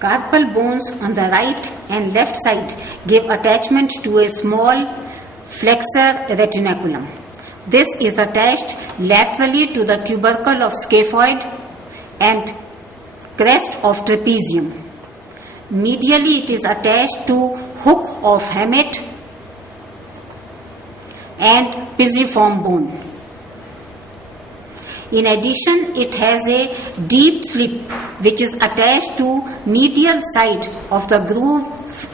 Carpal bones on the right and left side give attachment to a small flexor retinaculum. This is attached laterally to the tubercle of scaphoid and crest of trapezium. Medially it is attached to hook of hamate and pisiform bone. In addition, it has a deep slip which is attached to medial side of the groove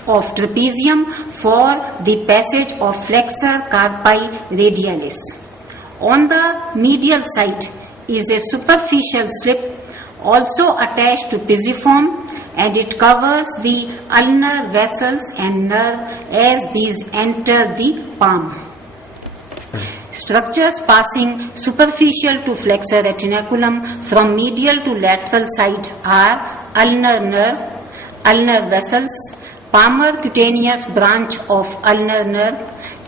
of trapezium for the passage of flexor carpi radialis. On the medial side is a superficial slip also attached to pisiform, and it covers the ulnar vessels and nerve as these enter the palm. Structures passing superficial to flexor retinaculum from medial to lateral side are ulnar nerve, ulnar vessels, palmar cutaneous branch of ulnar nerve,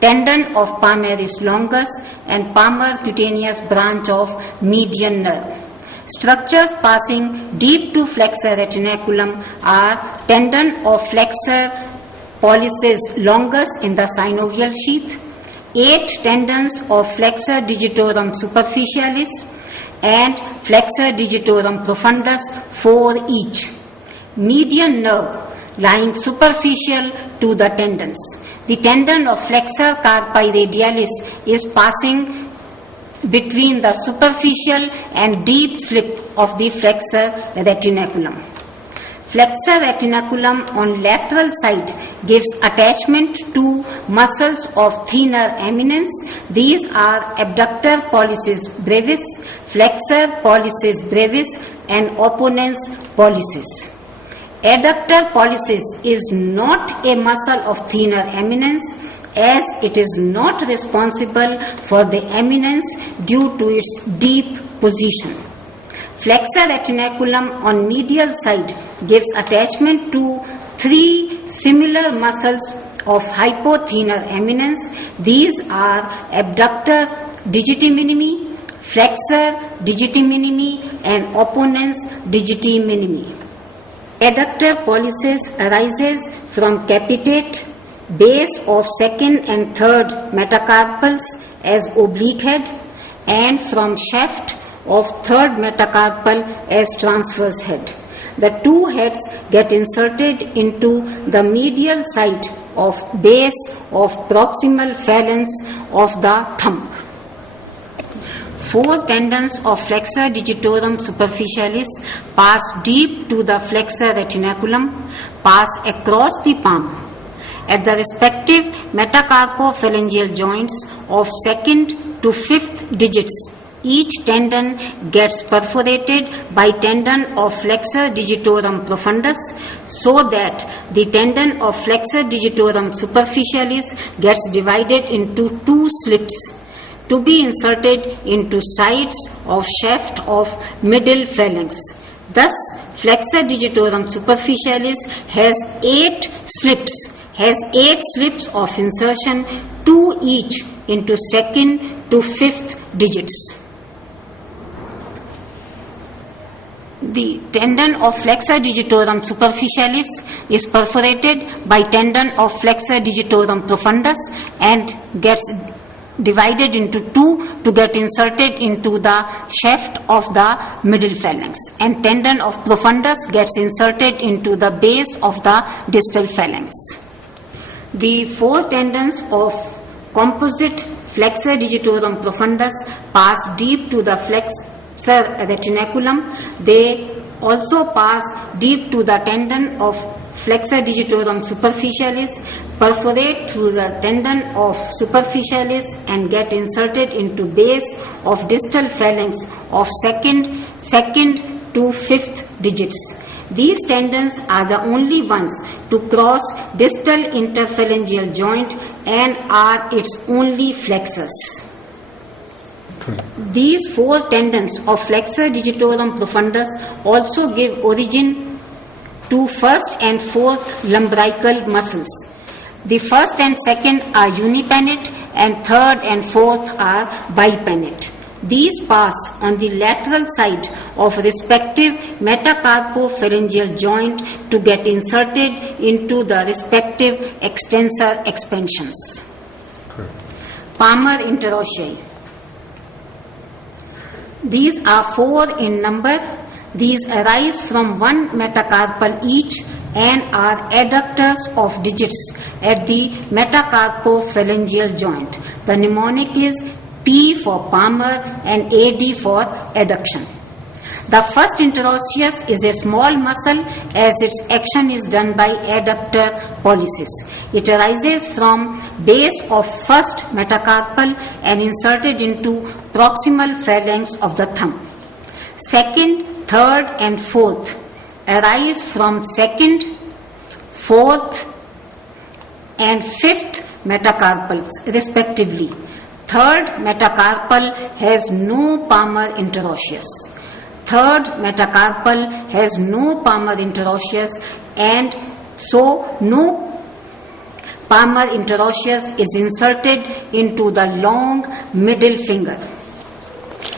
tendon of palmaris longus, and palmar cutaneous branch of median nerve. Structures passing deep to flexor retinaculum are tendon of flexor pollicis longus in the synovial sheath, 8 tendons of flexor digitorum superficialis and flexor digitorum profundus, 4 each. Median nerve lying superficial to the tendons. The tendon of flexor carpi radialis is passing between the superficial and deep slip of the flexor retinaculum. Flexor retinaculum on lateral side gives attachment to muscles of thinner eminence. These are abductor pollicis brevis, flexor pollicis brevis, and opponens pollicis. Adductor pollicis is not a muscle of thinner eminence, as it is not responsible for the eminence due to its deep position. Flexor retinaculum on medial side gives attachment to 3 similar muscles of hypothenar eminence. These are abductor digiti minimi, flexor digiti minimi, and opponens digiti minimi. Adductor pollicis arises from capitate, base of second and third metacarpals as oblique head, and from shaft of third metacarpal as transverse head. The 2 heads get inserted into the medial side of base of proximal phalanx of the thumb. 4 tendons of flexor digitorum superficialis pass deep to the flexor retinaculum, pass across the palm. At the respective metacarpophalangeal joints of 2nd to 5th digits, each tendon gets perforated by tendon of flexor digitorum profundus, so that the tendon of flexor digitorum superficialis gets divided into 2 slips to be inserted into sides of shaft of middle phalanx. Thus, flexor digitorum superficialis has 8 slips of insertion, 2 each into 2nd to 5th digits. The tendon of flexor digitorum superficialis is perforated by tendon of flexor digitorum profundus and gets divided into 2 to get inserted into the shaft of the middle phalanx, and tendon of profundus gets inserted into the base of the distal phalanx. The 4 tendons of composite flexor digitorum profundus pass deep to the flexor retinaculum. They also pass deep to the tendon of flexor digitorum superficialis, perforate through the tendon of superficialis, and get inserted into base of distal phalanx of second to 5th digits. These tendons are the only ones to cross distal interphalangeal joint and are its only flexors. These 4 tendons of flexor digitorum profundus also give origin to 1st and 4th lumbrical muscles. The 1st and 2nd are unipennate and 3rd and 4th are bipennate. These pass on the lateral side of respective metacarpopharyngeal joint to get inserted into the respective extensor expansions. Palmar interossei. These are 4 in number. These arise from one metacarpal each and are adductors of digits at the metacarpopharyngeal joint. The mnemonic is P for Palmar and AD for adduction. The first interosseous is a small muscle as its action is done by adductor pollicis. It arises from base of first metacarpal and inserted into proximal phalanx of the thumb. Second, third and fourth arise from second, fourth and fifth metacarpals respectively. Third metacarpal has no palmar interosseous. Third metacarpal has no palmar interosseous, and so no palmar interosseous is inserted into the long middle finger,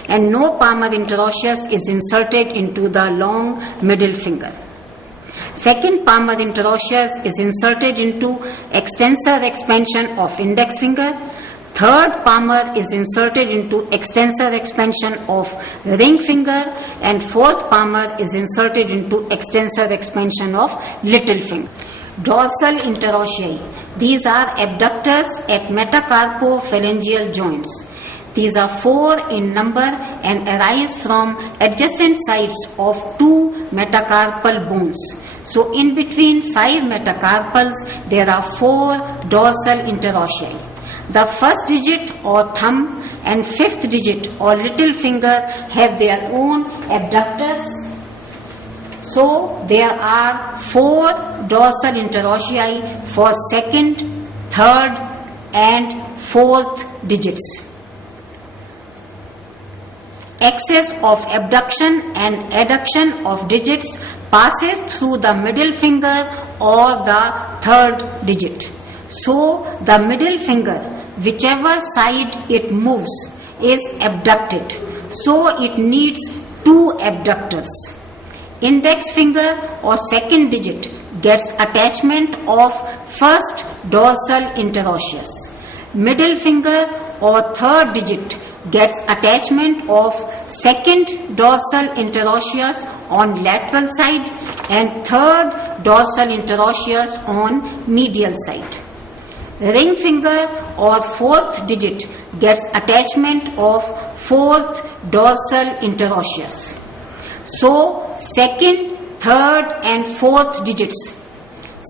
and no palmar interosseous is inserted into the long middle finger. Second palmar interosseous is inserted into extensor expansion of index finger. Third palmar is inserted into extensor expansion of ring finger, and fourth palmar is inserted into extensor expansion of little finger. Dorsal interossei. These are abductors at metacarpopharyngeal joints. These are 4 in number and arise from adjacent sides of 2 metacarpal bones. So in between 5 metacarpals there are 4 dorsal interossei. The first digit or thumb and fifth digit or little finger have their own abductors. So there are 4 dorsal interossei for second, third and fourth digits. Excess of abduction and adduction of digits passes through the middle finger or the third digit. So the middle finger, whichever side it moves, is abducted. So it needs 2 abductors. Index finger or second digit gets attachment of first dorsal interosseous. Middle finger or third digit gets attachment of second dorsal interosseous on lateral side and third dorsal interosseous on medial side. Ring finger or fourth digit gets attachment of fourth dorsal interosseous. So second, third and fourth digits.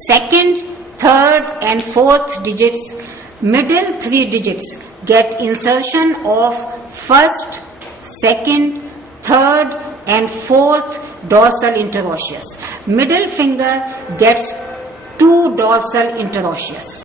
Second, third and fourth digits, middle 3 digits get insertion of first, second, third and fourth dorsal interosseous. Middle finger gets 2 dorsal interosseous.